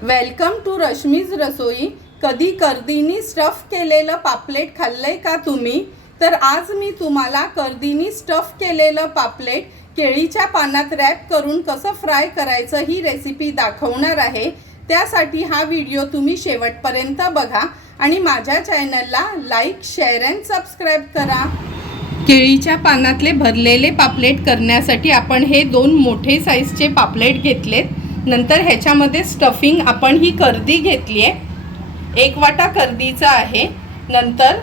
Welcome to Rashmi's रसोई कधी कर्दीनी stuff केलेलं पापलेट खाल्लंय का तुम्ही? तर आज मी तुम्हाला कर्दीनी स्टफ केलेलं पापलेट केळीच्या पानात रॅप करून कसं फ्राय करायचं ही रेसिपी दाखवणार आहे. त्यासाठी हा व्हिडिओ तुम्ही शेवटपर्यंत बघा आणि माझ्या चॅनलला लाईक शेअर अँड सबस्क्राईब करा. केळीच्या पानातले भरलेले पापलेट करण्यासाठी आपण हे दोन मोठे साईजचे पापलेट घेतलेत. नंतर ह्याच्यामध्ये स्टफिंग आपण ही कर्दी घेतली आहे. एक वाटा कर्दीचा आहे. नंतर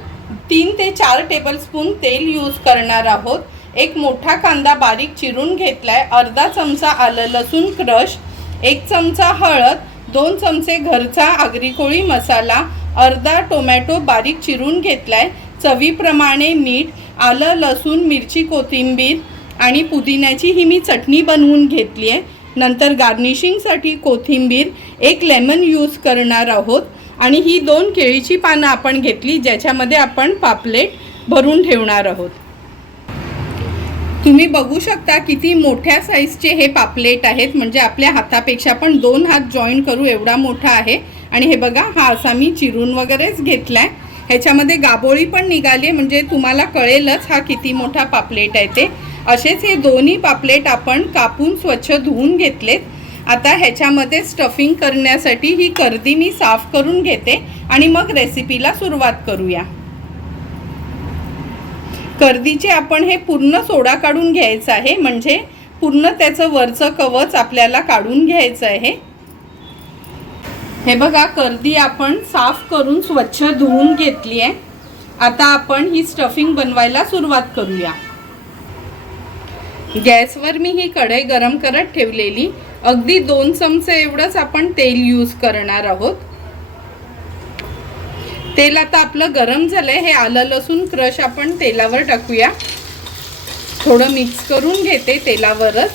तीन ते चार टेबलस्पून तेल यूज करणार आहोत. एक मोठा कांदा बारीक चिरून घेतला आहे अर्धा चमचा आलं लसूण क्रश एक चमचा हळद दोन चमचे घरचा आगरी कोळी मसाला अर्धा टोमॅटो बारीक चिरून घेतला आहे चवीप्रमाणे मीठ आलं लसूण मिरची कोथिंबीर आणि पुदिन्याची ही मी चटणी बनवून घेतली आहे. नंतर गार्निशिंगसाठी कोथिंबीर एक लेमन यूज करणार आहोत. आणि ही दोन केळीची पानं आपण घेतली ज्याच्यामध्ये आपण पापलेट भरून ठेवणार आहोत. तुम्ही बघू शकता किती मोठ्या साईजचे हे पापलेट आहेत. म्हणजे आपल्या हातापेक्षा पण दोन हात जॉईन करू एवढा मोठा आहे. आणि हे बघा हा असा मी चिरून वगैरेच घेतलाय. ह्याच्यामध्ये गाबोळी पण निघाली म्हणजे तुम्हाला कळेलच हा किती मोठा पापलेट आहे ते. असेच हे दोन्ही पापलेट आपण कापून स्वच्छ धुवून घेतलेत. आता ह्याच्यामध्ये स्टफिंग करण्यासाठी ही कर्दी मी साफ करून घेते आणि मग रेसिपीला सुरुवात करूया. कर्दीचे आपण हे पूर्ण सोडा काढून घ्यायचं आहे म्हणजे पूर्ण त्याचं वरचं कवच आपल्याला काढून घ्यायचं आहे. हे बघा कर्दी आपण साफ करून स्वच्छ धुवून घेतली आहे आता आपण ही स्टफिंग बनवायला सुरुवात करूया. गॅसवर मी ही कढई गरम करत ठेवलेली. अगदी दोन चमचे एवढंच आपण तेल यूज करणार आहोत. तेल आता आपलं गरम झालंय. हे आलं लसूण क्रश आपण तेलावर टाकूया. थोडं मिक्स करून घेते तेलावरच.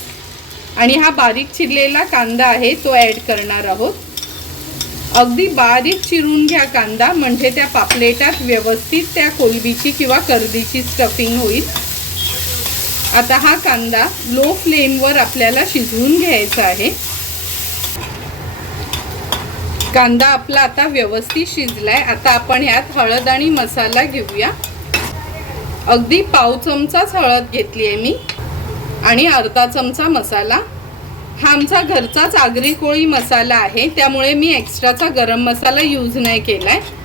आणि हा बारीक चिरलेला कांदा आहे तो ॲड करणार आहोत. अगदी बारीक चिरून घ्या कांदा म्हणजे त्या पापलेटात व्यवस्थित त्या कोलबीची किंवा कर्दीची स्टफिंग होईल. आता हा कांदा लो फ्लेमवर आपल्याला शिजवून घ्यायचा आहे. कांदा आपला आता व्यवस्थित शिजलाय. आता आपण ह्यात हळद आणि मसाला घेऊया. अगदी पाव चमचाच हळद घेतली आहे मी. आणि अर्धा चमचा मसाला. हा आमचा घरचाच आगरी कोळी मसाला आहे. त्यामुळे मी एक्स्ट्राचा गरम मसाला यूज नाही केला आहे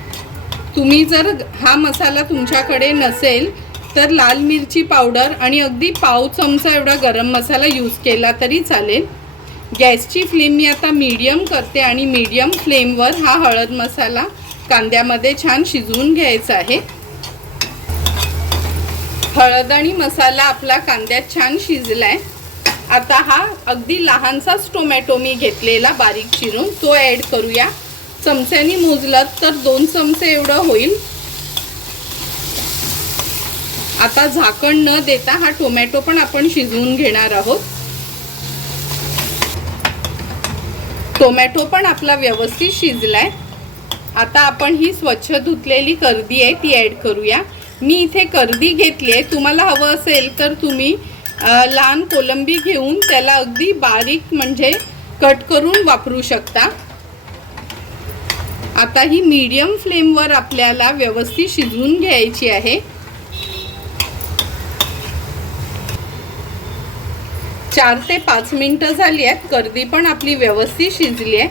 तुम्ही जर हा मसाला तुमच्याकडे नसेल तर लाल मिरची पावडर आणि अगदी पाव चमचा एवढा गरम मसाला यूज केला तरी चालेल. गॅसची फ्लेम मी आता मीडियम करते आणि मीडियम फ्लेमवर हा हळद मसाला कांद्यामध्ये छान शिजवून घ्यायचा आहे. हळद आणि मसाला आपला कांद्यात छान शिजला आहे आता हा अगदी लहानसाच टोमॅटो मी घेतलेला बारीक चिरून तो ॲड करूया. चमच्यानी मोजलात तर दोन चमचे एवढं होईल. आता झाकण न देता हा टोमॅटो पण आपण शिजवून घेणार आहोत. टोमॅटो पण आपला व्यवस्थित शिजलाय. आता आपण ही स्वच्छ धुतलेली कर्दी आहे ती ॲड करूया. मी इथे कर्दी घेतली आहे. तुम्हाला हवं असेल तर तुम्ही लहान कोलंबी घेऊन त्याला अगदी बारीक म्हणजे कट करून वापरू शकता. आता ही मीडियम फ्लेमवर आपल्याला व्यवस्थित शिजवून घ्यायची आहे. चार ते पाच मिनटं झाली आहेत. कर्दी पण आपली व्यवस्थित शिजली आहे.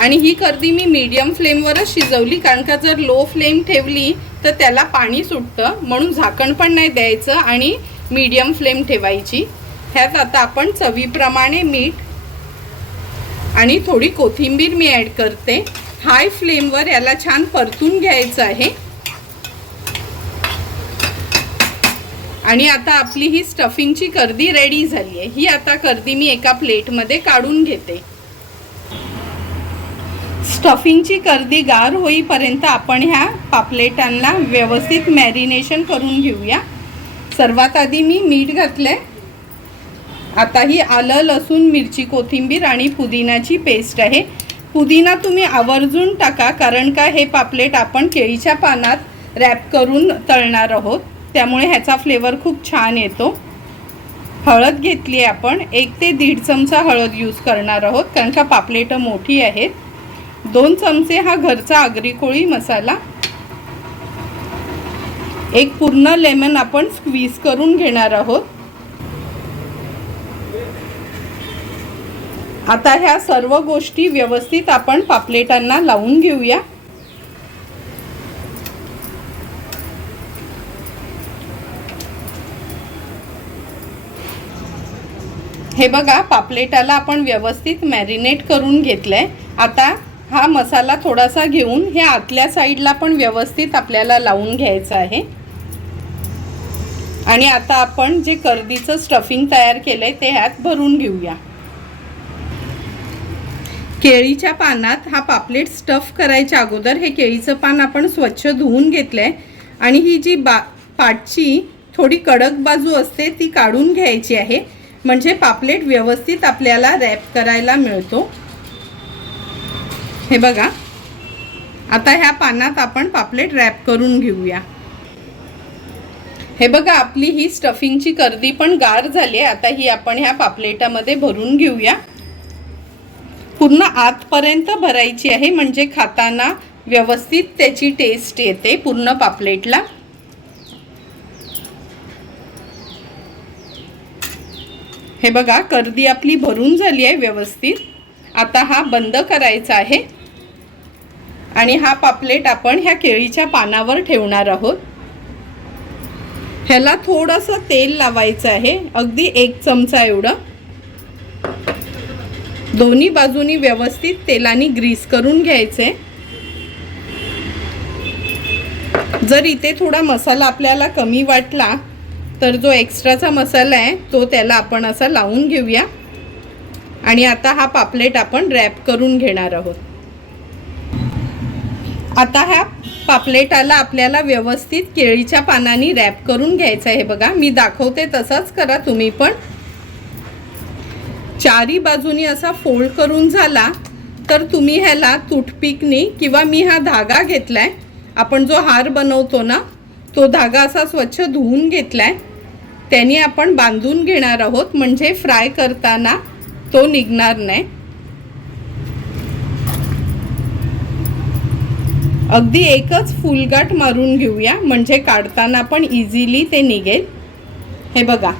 आणि ही कर्दी मी मीडियम फ्लेमवरच शिजवली कारण का जर लो फ्लेम ठेवली तर त्याला पाणी सुटतं. म्हणून झाकण पण नाही द्यायचं आणि मीडियम फ्लेम ठेवायची. ह्यात आता आपण चवीप्रमाणे मीठ आणि थोडी कोथिंबीर मी ॲड करते. हाय फ्लेमवर याला छान परतून घ्यायचं आहे. आणि आता आपली ही स्टफिंगची कर्दी रेडी झाली आहे ही आता कर्दी मी एका प्लेटमध्ये काढून घेते. स्टफिंगची कर्दी गार होईपर्यंत आपण ह्या पापलेटांना व्यवस्थित मॅरिनेशन करून घेऊया. सर्वात आधी मी मीठ घातलं आहे आता ही आलं लसूण मिरची कोथिंबीर आणि पुदिनाची पेस्ट आहे. पुदिना तुम्ही आवर्जून टाका कारण का हे पापलेट आपण केळीच्या पानात रॅप करून तळणार आहोत. त्यामुळे ह्याचा फ्लेवर खूप छान येतो. हळद घेतली आहे आपण. एक ते दीड चमचा हळद यूज करणार आहोत कारण का पापलेटं मोठी आहेत. दोन चमचे हा घरचा आगरी कोळी मसाला. एक पूर्ण लेमन आपण स्क्वीज करून घेणार आहोत. आता ह्या सर्व गोष्टी व्यवस्थित आपण पापलेटांना लावून घेऊया. हे बघा पापलेटाला आपण व्यवस्थित मॅरिनेट करून घेतलंय. आता हा मसाला थोडासा घेऊन हे आतल्या साईडला पण व्यवस्थित आपल्याला लावून घ्यायचं आहे. आणि आता आपण जे कर्दीचं स्टफिंग तयार केलंय ते ह्यात भरून घेऊया. केळीच्या पानात हा पापलेट स्टफ करायच्या अगोदर हे केळीचं पान आपण स्वच्छ धुवून घेतलंय. आणि ही जी बा पाटची थोडी कडक बाजू असते ती काढून घ्यायची आहे. म्हणजे पापलेट व्यवस्थित आपल्याला रॅप करायला मिळतो. हे बघा. आता ह्या पानात आपण पापलेट रॅप करून घेऊया. हे बघा आपली ही स्टफिंगची कर्दी पण गार झाली आहे. आता ही आपण ह्या पापलेटामध्ये भरून घेऊया. पूर्ण आतपर्यंत भरायची आहे म्हणजे खाताना व्यवस्थित त्याची टेस्ट येते पूर्ण पापलेटला. हे बघा कर्दी आपली भरून झाली आहे व्यवस्थित. आता हा बंद करायचा आहे. आणि हा पापलेट आपण ह्या केळीच्या पानावर ठेवणार आहोत. ह्याला थोडंसं तेल लावायचं आहे अगदी एक चमचा एवढं. दोन्ही बाजूनी व्यवस्थित तेलाने ग्रीस करून घ्यायचे. जर इथे थोडा मसाला आपल्याला कमी वाटला तर जो एक्स्ट्राचा मसाला आहे तो त्याला आपण असा लावून घेऊया. आणि आता हा पापलेट आपण रॅप करून घेणार आहोत. आता ह्या पापलेटाला आपल्याला व्यवस्थित केळीच्या पानांनी रॅप करून घ्यायचं आहे बघा. मी दाखवते तसाच करा तुम्ही पण. चारी बाजूनी असा फोल्ड करून झाला तर तुम्ही ह्याला तुटपिकनी किंवा मी हा धागा घेतलाय. आपण जो हार बनवतो ना तो धागा असा स्वच्छ धुवून घेतलाय. त्याने आपण बांधून घेणार आहोत. म्हणजे फ्राय करताना तो निघणार नाही. अगदी एकच फुलगाठ मारून घेऊया. म्हणजे काढताना पण इझिली ते निघेल. हे बघा.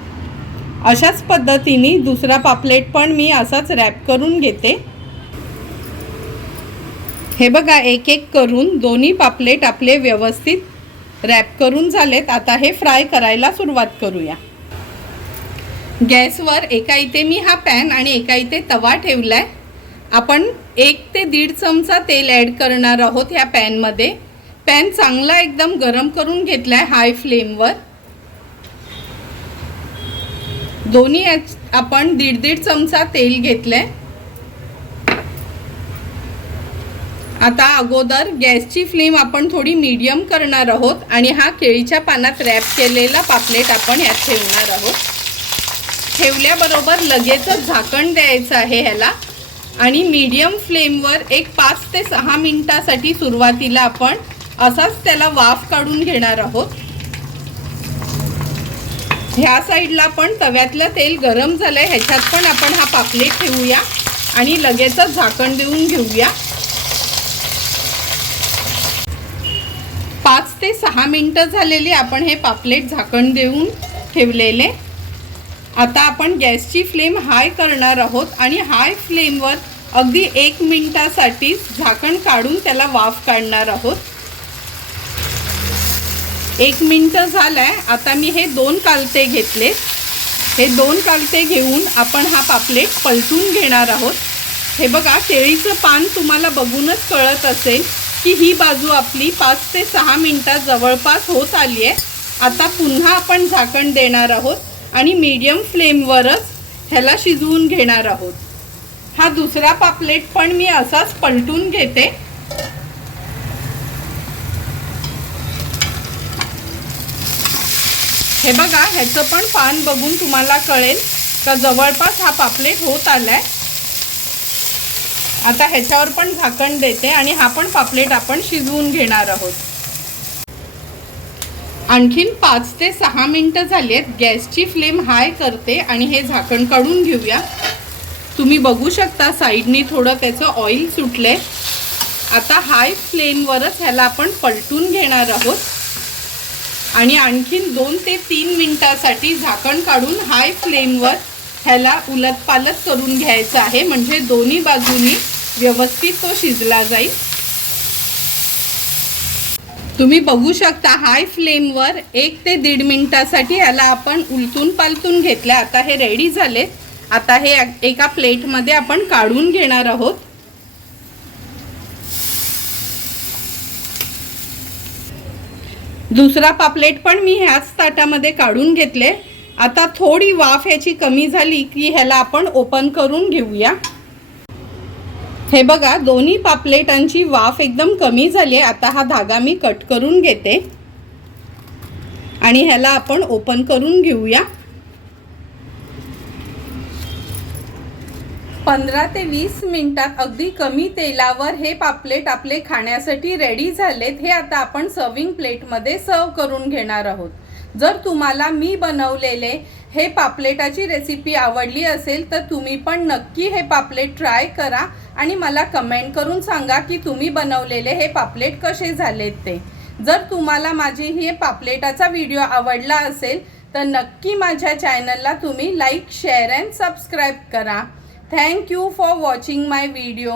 अशाच पद्धतीने दुसरा पापलेट पण मी असाच रॅप करून घेते. हे बघा एक एक करून दोन्ही पापलेट आपले व्यवस्थित रॅप करून झालेत. आता हे फ्राय करायला सुरुवात करूया. गॅसवर एका इथे मी हा पॅन आणि एका इथे तवा ठेवलाय. आपण एक ते दीड चमचा तेल ॲड करणार आहोत ह्या पॅनमध्ये. पॅन चांगला एकदम गरम करून घेतला आहे हाय फ्लेमवर. दोन्ही आपण दीड दीड चमचा तेल घेतलं आहे आता अगोदर गॅसची फ्लेम आपण थोडी मीडियम करणार आहोत आणि हा केळीच्या पानात रॅप केलेला पापलेट आपण यात ठेवणार आहोत. ठेवल्याबरोबर लगेचच झाकण द्यायचं आहे ह्याला. आणि मीडियम फ्लेमवर एक पाच ते सहा मिनिटासाठी सुरुवातीला आपण असाच त्याला वाफ काढून घेणार आहोत. ह्या साईडला पण तव्यातलं तेल गरम झालंय ह्याच्यात पण आपण हा पापलेट ठेवूया आणि लगेचच झाकण देऊन घेऊया. पाच ते सहा मिनटं झालेली आपण हे पापलेट झाकण देऊन ठेवलेले. आता आपण गॅसची फ्लेम हाय करणार आहोत आणि हाय फ्लेमवर अगदी एक मिनिटासाठी झाकण काढून त्याला वाफ काढणार आहोत. एक मिनटं झालाय आता मी हे दोन कालते घेतले. हे दोन कालते घेऊन आपण हा पापलेट पलटून घेणार आहोत. हे बघा केळीचं पान तुम्हाला बघूनच कळत असेल. की ही बाजू आपली पाच ते सहा मिनटात जवळपास होत आली आहे. आता पुन्हा आपण झाकण देणार आहोत आणि मीडियम फ्लेमवरच ह्याला शिजवून घेणार आहोत. हा दुसरा पापलेट पण मी असाच पलटून घेते. हे बघा ह्याचं पण पान बघून तुम्हाला कळेल का जवळपास हा पापलेट होत आलाय. आता ह्याच्यावर पण झाकण देते आणि हा पण पापलेट आपण शिजवून घेणार आहोत. आणखीन पाच ते सहा मिनटं झाली आहेत गॅसची फ्लेम हाय करते आणि हे झाकण काढून घेऊया. तुम्ही बघू शकता साईडनी थोडं त्याचं ऑइल आहे आता हाय फ्लेमवरच ह्याला आपण पलटून घेणार आहोत. आणि आणखीन दोन ते तीन मिनटासाठी झाकण काढून हाय फ्लेमवर ह्याला उलटपालट करून घ्यायचं आहे. म्हणजे दोन्ही बाजूनी व्यवस्थित तो शिजला जाईल. तुम्ही बघू शकता हाय फ्लेमवर एक ते दीड मिनिटासाठी याला आपण उलटून पालतून घेतलं. आता हे रेडी झाले आता हे एका प्लेटमध्ये आपण काढून घेणार आहोत. दुसरा पापलेट पण मी ह्याच ताटामध्ये काढून घेतले. आता थोडी वाफ ह्याची कमी झाली की ह्याला आपण ओपन करून घेऊया. हे बघा दोन्ही पापलेटांची वाफ एकदम कमी झाली आहे. आता हा धागा मी कट करून घेते. आणि ह्याला आपण ओपन करून घेऊया. पंधरा ते वीस मिनिटात अगदी कमी तेलावर हे पापलेट आपले खाण्यासाठी रेडी झालेत. हे आता आपण सर्विंग प्लेटमध्ये सर्व करून घेणार आहोत. जर तुम्हाला मी बनवलेले हे पापलेटाची रेसिपी आवडली असेल तर तुम्ही पण नक्की हे पापलेट ट्राय करा आणि मला कमेंट करून सांगा की तुम्ही बनवलेले हे पापलेट कसे झालेत ते. जर तुम्हाला माझी हे पापलेटाचा व्हिडिओ आवडला असेल तर नक्की माझ्या चॅनलला तुम्ही लाईक शेअर अँड सबस्क्राईब करा. Thank you for watching my video